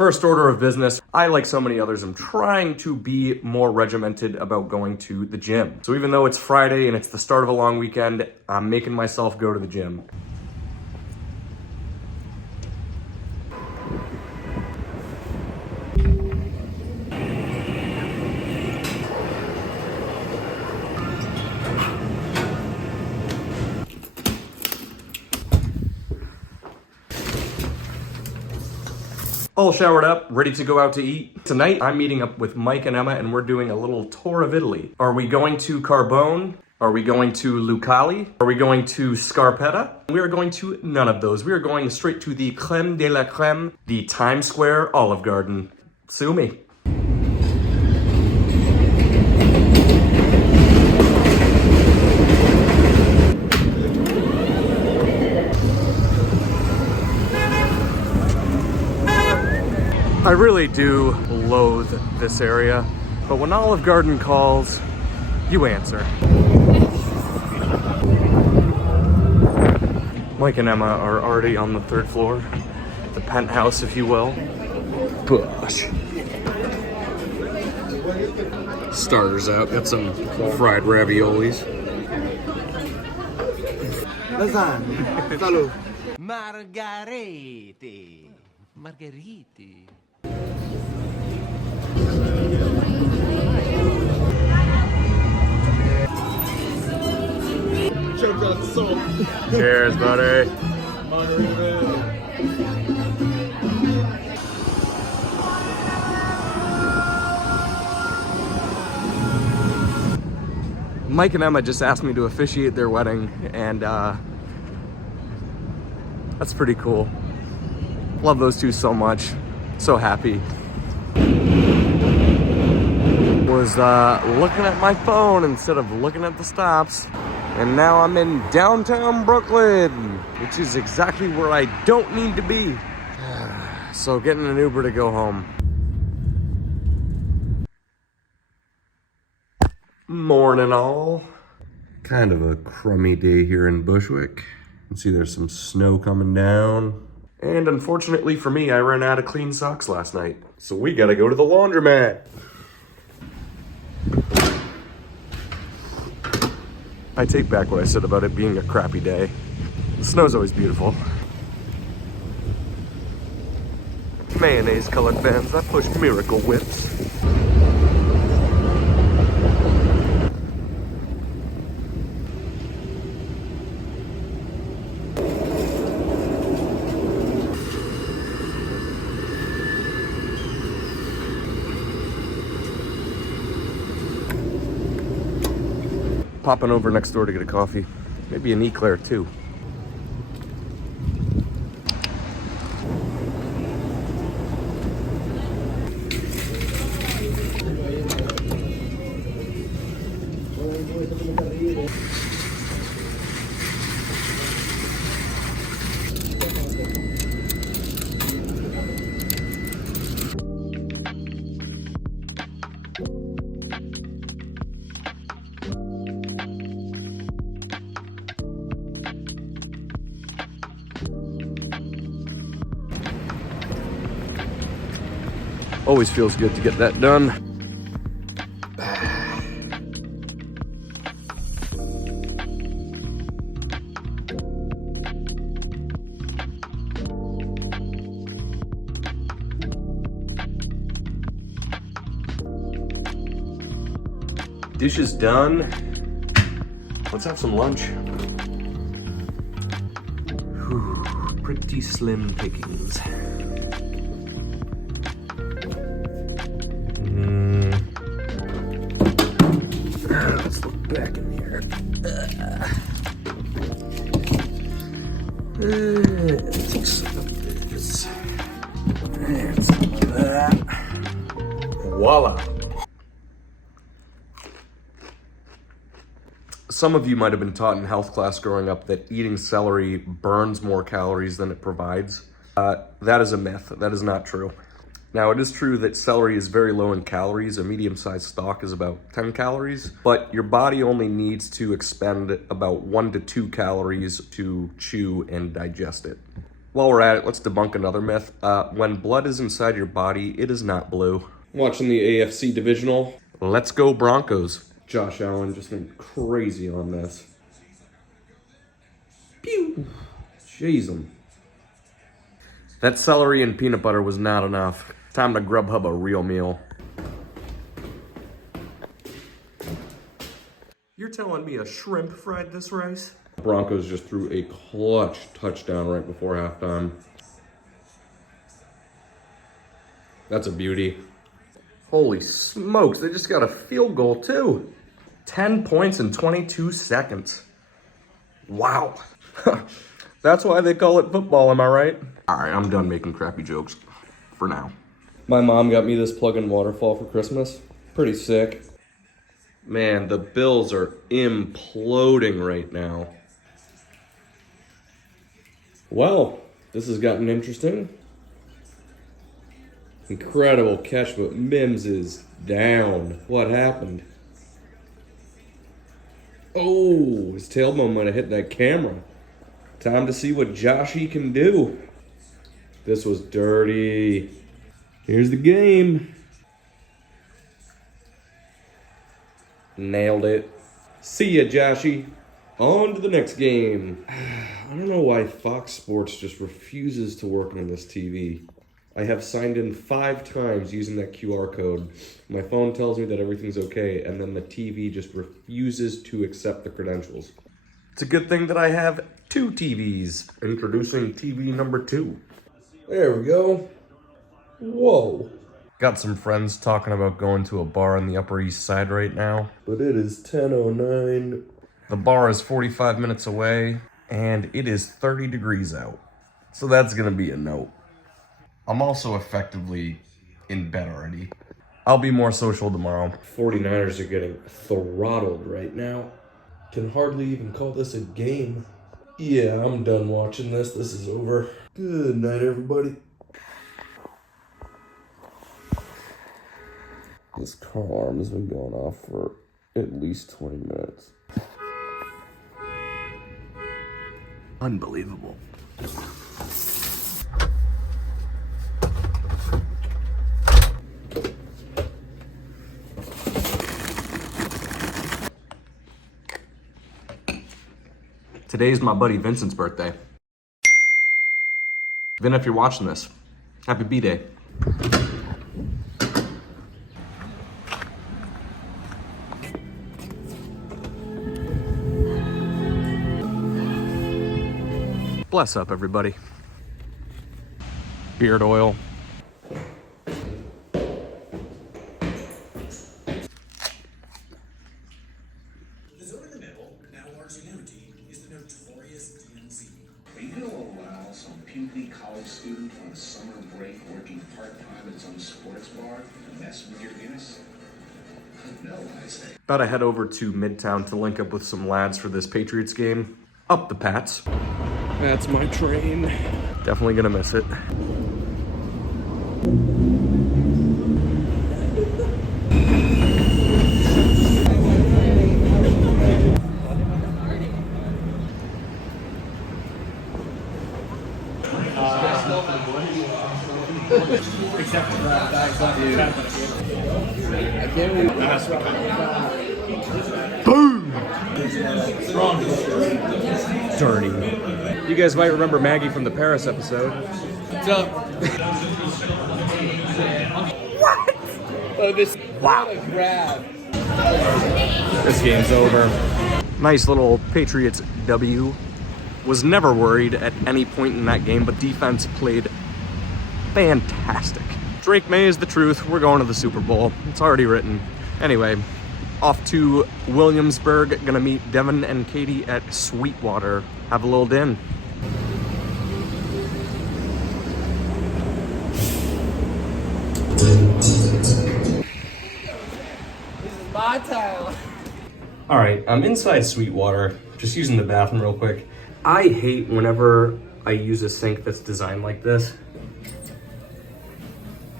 First order of business, I, like so many others, am trying to be more regimented about going to the gym. So even though it's Friday and it's the start of a long weekend, I'm making myself go to the gym. All showered up, ready to go out to eat. Tonight, I'm meeting up with Mike and Emma and we're doing a little tour of Italy. Are we going to Carbone? Are we going to Lucali? Are we going to Scarpetta? We are going to none of those. We are going straight to the creme de la creme, the Times Square Olive Garden. Sue me. I really do loathe this area, but when Olive Garden calls, you answer. Mike and Emma are already on the 3rd floor, the penthouse, if you will. Gosh. Starters out, got some fried raviolis. Lasagna. Salud. Margarete. Margheriti. Cheers, buddy. Mike and Emma just asked me to officiate their wedding, and that's pretty cool. Love those two so much. So happy. Was looking at my phone instead of looking at the stops. And now I'm in downtown Brooklyn, which is exactly where I don't need to be. So getting an Uber to go home. Morning all. Kind of a crummy day here in Bushwick. You can see there's some snow coming down. And unfortunately for me, I ran out of clean socks last night. So we gotta go to the laundromat. I take back what I said about it being a crappy day. The snow's always beautiful. Mayonnaise colored vans that push miracle whips. Popping over next door to get a coffee. Maybe an eclair too. Always feels good to get that done. Dishes done. Let's have some lunch. Whew, pretty slim pickings. Let's look back in here. Take some of this. And some of that. Voila. Some of you might have been taught in health class growing up that eating celery burns more calories than it provides. That is a myth. That is not true. Now, it is true that celery is very low in calories. A medium-sized stalk is about 10 calories, but your body only needs to expend about 1 to 2 calories to chew and digest it. While we're at it, let's debunk another myth. When blood is inside your body, it is not blue. Watching the AFC divisional. Let's go Broncos. Josh Allen just went crazy on this. Pew! Jeez 'em. That celery and peanut butter was not enough. Time to Grubhub a real meal. You're telling me a shrimp fried this rice? Broncos just threw a clutch touchdown right before halftime. That's a beauty. Holy smokes, they just got a field goal too. 10 points in 22 seconds. Wow. That's why they call it football, am I right? All right, I'm done making crappy jokes for now. My mom got me this plug-in waterfall for Christmas. Pretty sick. Man, the Bills are imploding right now. Well, this has gotten interesting. Incredible catch, but Mims is down. What happened? Oh, his tailbone might have hit that camera. Time to see what Joshy can do. This was dirty. Here's the game. Nailed it. See ya, Joshy. On to the next game. I don't know why Fox Sports just refuses to work on this TV. I have signed in 5 times using that QR code. My phone tells me that everything's okay, and then the TV just refuses to accept the credentials. It's a good thing that I have 2 TVs. Introducing TV number 2. There we go. Whoa. Got some friends talking about going to a bar on the Upper East Side right now. But it is 10:09. The bar is 45 minutes away, and it is 30 degrees out. So that's gonna be a no. I'm also effectively in bed already. I'll be more social tomorrow. 49ers are getting throttled right now. Can hardly even call this a game. Yeah, I'm done watching this. This is over. Good night, everybody. This car alarm has been going off for at least 20 minutes. Unbelievable. Today's my buddy Vincent's birthday. Vin, if you're watching this, happy B-Day. Bless up, everybody. Beard oil. The zone in the middle, now largely empty, is the notorious DMZ. Are you going to allow some puny college student on a summer break working part-time at some sports bar to mess with your Guinness? No, I say. About to head over to Midtown to link up with some lads for this Patriots game. Up the Pats. That's my train. Definitely gonna miss it. Except for I can't believe that's Boom! Dirty. You guys might remember Maggie from the Paris episode. What's up? What? Oh, this Wow. grab. This game's over. Nice little Patriots W. Was never worried at any point in that game, but defense played fantastic. Drake May is the truth. We're going to the Super Bowl. It's already written. Anyway, off to Williamsburg. Gonna meet Devin and Katie at Sweetwater. Have a little din. My time. All right, I'm inside Sweetwater, just using the bathroom real quick. I hate whenever I use a sink that's designed like this.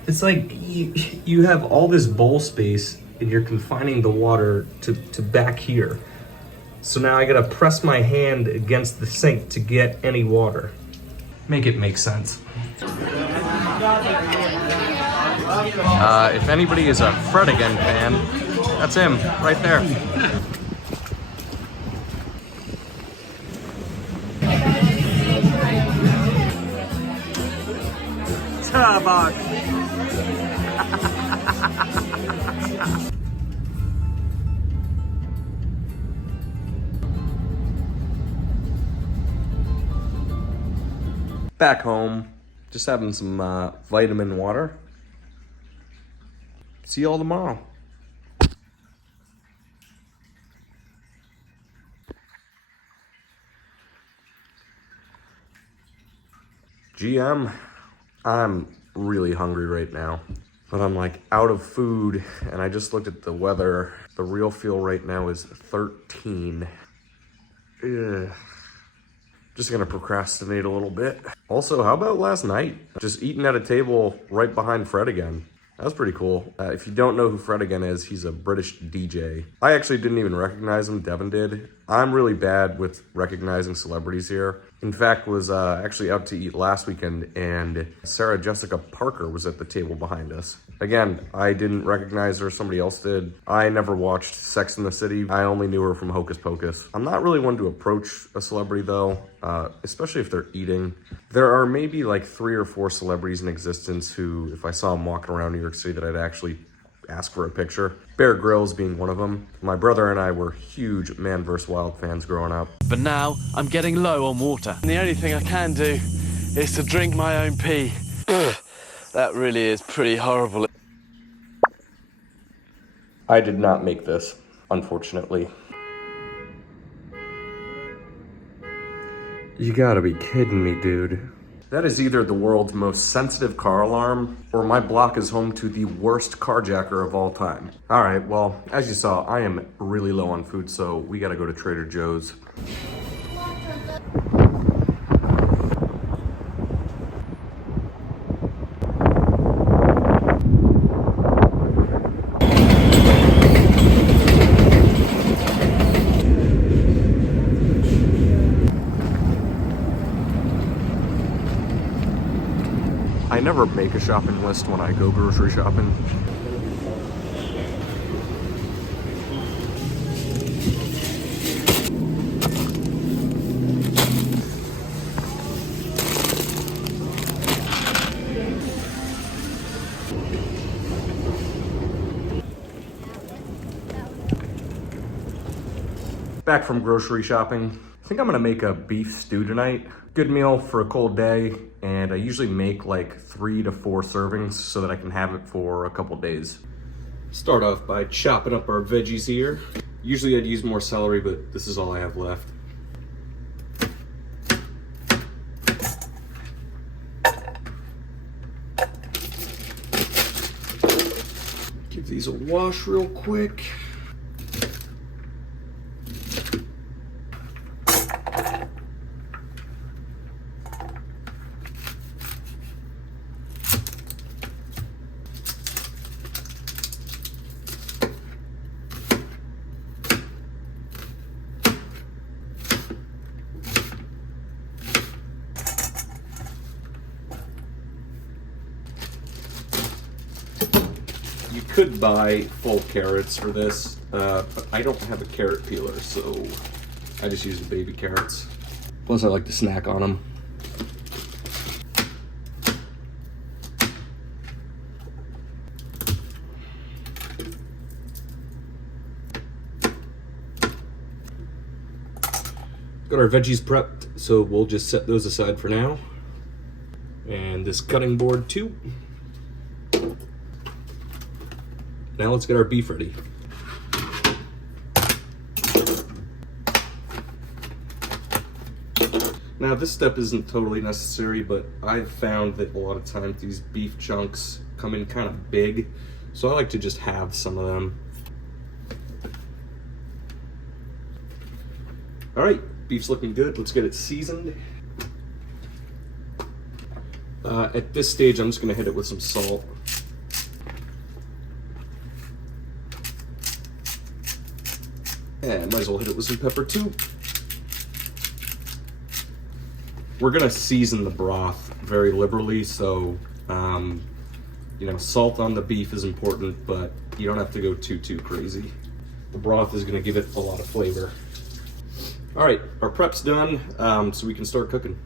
It's like you have all this bowl space and you're confining the water to back here. So now I gotta press my hand against the sink to get any water. Make it make sense. If anybody is a Fred Again fan, that's him right there. Tabak. Back home, just having some vitamin water. See y'all tomorrow. GM, I'm really hungry right now, but I'm like out of food, and I just looked at the weather. The real feel right now is 13. Ugh. Just gonna procrastinate a little bit. Also, how about last night? Just eating at a table right behind Fred Again. That was pretty cool. If you don't know who Fred Again is, he's a British DJ. I actually didn't even recognize him, Devin did. I'm really bad with recognizing celebrities here. In fact, was actually out to eat last weekend, and Sarah Jessica Parker was at the table behind us. Again, I didn't recognize her, somebody else did. I never watched Sex and the City. I only knew her from Hocus Pocus. I'm not really one to approach a celebrity though, especially if they're eating. There are maybe like 3 or 4 celebrities in existence who, if I saw them walking around New York City, that I'd actually ask for a picture. Bear Grylls being one of them. My brother and I were huge Man vs. Wild fans growing up. But now I'm getting low on water. And the only thing I can do is to drink my own pee. That really is pretty horrible. I did not make this, unfortunately. You gotta be kidding me, dude. That is either the world's most sensitive car alarm, or my block is home to the worst carjacker of all time. All right, well, as you saw, I am really low on food, so we gotta go to Trader Joe's. I never make a shopping list when I go grocery shopping. Back from grocery shopping. I think I'm gonna make a beef stew tonight. Good meal for a cold day, and I usually make like 3 to 4 servings so that I can have it for a couple days. Start off by chopping up our veggies here. Usually I'd use more celery, but this is all I have left. Give these a wash real quick. You could buy full carrots for this, but I don't have a carrot peeler, so I just use the baby carrots. Plus I like to snack on them. Got our veggies prepped, so we'll just set those aside for now. And this cutting board too. Now let's get our beef ready. Now this step isn't totally necessary, but I've found that a lot of times these beef chunks come in kind of big, so I like to just have some of them. All right, beef's looking good. Let's get it seasoned. At this stage, I'm just gonna hit it with some salt. And might as well hit it with some pepper too. We're gonna season the broth very liberally, so you know, salt on the beef is important, but you don't have to go too crazy. The broth is gonna give it a lot of flavor. All right, our prep's done, so we can start cooking.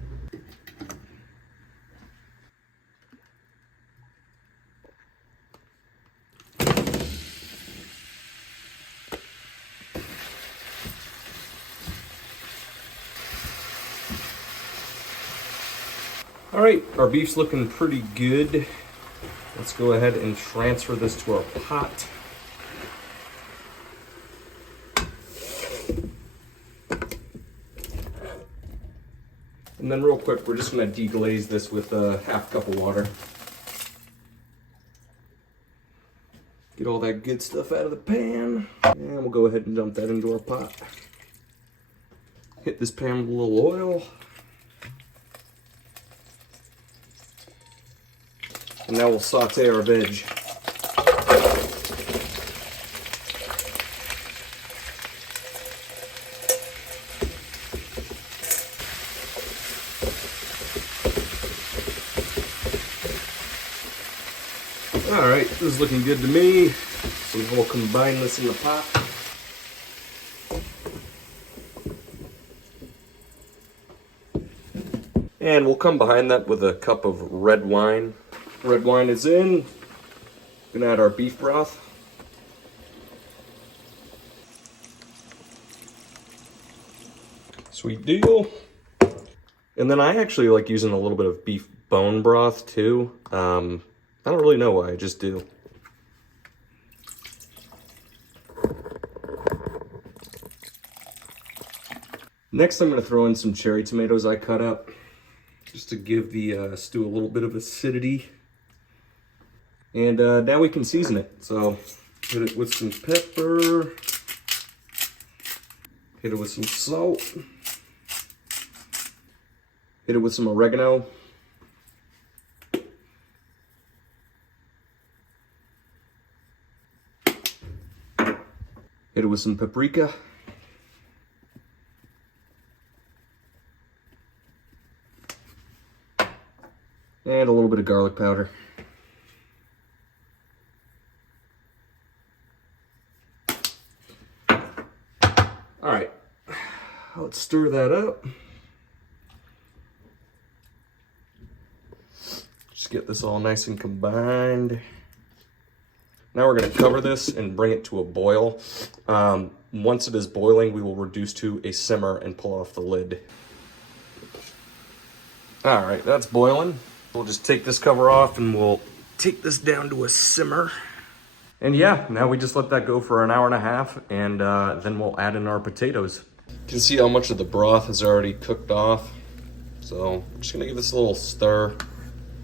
All right, our beef's looking pretty good. Let's go ahead and transfer this to our pot. And then real quick, we're just gonna deglaze this with a half cup of water. Get all that good stuff out of the pan. And we'll go ahead and dump that into our pot. Hit this pan with a little oil. And now we'll saute our veg. All right, this is looking good to me. So we'll combine this in the pot. And we'll come behind that with a cup of red wine. Red wine is in. Gonna add our beef broth. Sweet deal. And then I actually like using a little bit of beef bone broth too. I don't really know why, I just do. Next, I'm gonna throw in some cherry tomatoes I cut up, just to give the stew a little bit of acidity. And now we can season it. So hit it with some pepper, hit it with some salt, hit it with some oregano, hit it with some paprika, and a little bit of garlic powder. All right, let's stir that up. Just get this all nice and combined. Now we're gonna cover this and bring it to a boil. Once it is boiling, we will reduce to a simmer and pull off the lid. All right, that's boiling. We'll just take this cover off and we'll take this down to a simmer. And yeah, now we just let that go for an hour and a half, and then we'll add in our potatoes. You can see how much of the broth has already cooked off. So I'm just gonna give this a little stir.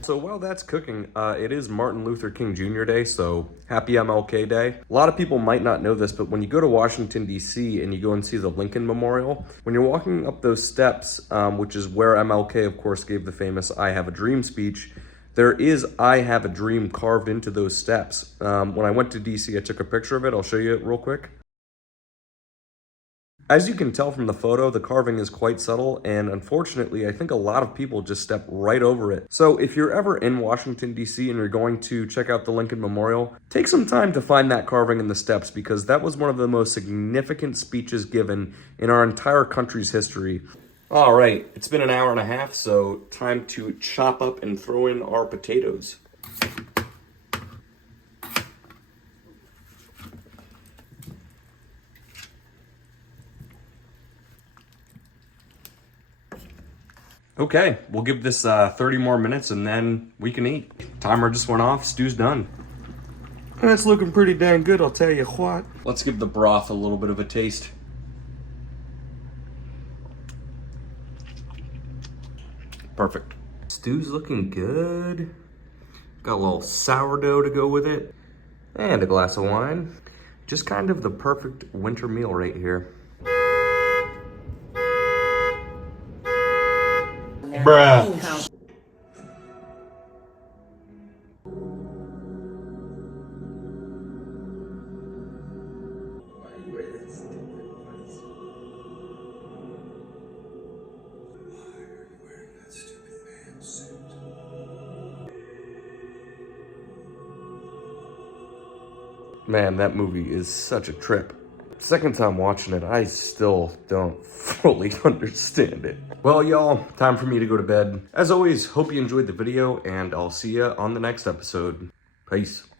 So while that's cooking, it is Martin Luther King Jr. Day, so happy MLK Day. A lot of people might not know this, but when you go to Washington, D.C. and you go and see the Lincoln Memorial, when you're walking up those steps, which is where MLK, of course, gave the famous I Have a Dream speech, there is I Have a Dream carved into those steps. When I went to D.C., I took a picture of it. I'll show you it real quick. As you can tell from the photo, the carving is quite subtle, and unfortunately, I think a lot of people just step right over it. So if you're ever in Washington, D.C. and you're going to check out the Lincoln Memorial, take some time to find that carving in the steps, because that was one of the most significant speeches given in our entire country's history. All right, it's been an hour and a half, so time to chop up and throw in our potatoes. Okay, we'll give this 30 more minutes and then we can eat. Timer just went off, stew's done. That's looking pretty dang good, I'll tell you what. Let's give the broth a little bit of a taste. Perfect. Stew's looking good. Got a little sourdough to go with it. And a glass of wine. Just kind of the perfect winter meal right here. Bruh. Man, that movie is such a trip. Second time watching it, I still don't fully understand it. Well, y'all, time for me to go to bed. As always, hope you enjoyed the video, and I'll see ya on the next episode. Peace.